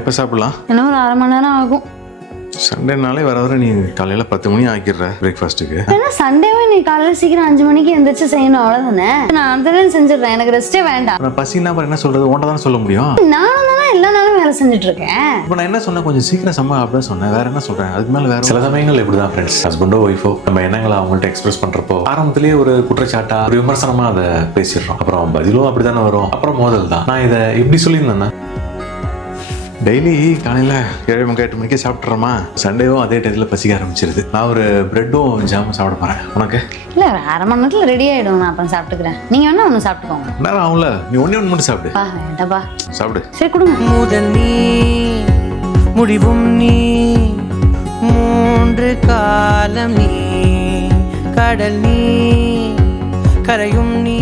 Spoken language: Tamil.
எப்போ சாப்பிடலாம்? இன்னும் ஒரு 1/2 மணி நேரம் ஆகும். சண்டேனாலே வர நீ காலையில் 10 மணி ஆக்கிடுற பிரேக்ஃபாஸ்ட்டுக்கு. ஏன்னா சண்டேவே நீ காலையில் சீக்கிரம் 5 மணிக்கு எழுந்திரிச்சு செய்யணும், அவ்வளோதானே. நான் அந்த செஞ்சிடுறேன், எனக்கு ரெஸ்ட்டே வேண்டாம். நான் பசின்னா அப்புறம் என்ன சொல்கிறது? ஓண்ட தானே சொல்ல முடியும். நானும் தானே எல்லா நாளும் வேலை செஞ்சுட்டு இருக்கேன். இப்போ நான் என்ன சொன்னேன்? கொஞ்சம் சீக்கிரம் சம்பளம் அப்படின்னு சொன்னேன். வேற என்ன சொல்கிறேன்? அதுக்கு மேலே வேற சில சமயங்கள் இப்படி தான் ஃப்ரெண்ட்ஸ், ஹஸ்பண்டோ ஒய்ஃபோ நம்ம எண்ணங்களை அவங்கள்ட்ட எக்ஸ்பிரஸ் பண்ணுறப்போ ஆரம்பத்திலேயே ஒரு குற்றச்சாட்டா ஒரு விமர்சனமாக அதை பேசிடுறோம். அப்புறம் பதிலும் அப்படி தானே வரும். அப்புறம் மோதல் தான். நான் இதை இப்படி சொல்லியிருந்தேன்னா டெய்லி காலையில் 7-8 மணிக்கே சாப்பிட்றோமா, சண்டேவும் அதே டைத்தில் பசிக்க ஆரம்பிச்சிருது. நான் ஒரு ப்ரெட்டும் ஜாமும் சாப்பிட போகிறேன். உனக்கு? இல்லை, ஒரு 1/2 மணி நேரத்தில் ரெடி ஆகிடும். நான் அப்புறம் சாப்பிட்டுக்கிறேன். நீங்கள் வேணா ஒன்று சாப்பிட்டுக்கோங்க. நேரம் ஆகும்ல, நீ ஒன்று மட்டும் சாப்பிடு. வேண்டாப்பா, சாப்பிடு. சரி கொடுங்க. முதல் நீ முடிவும் நீ, 3 காலம் நீ, கடல் நீ, கரையும் நீ.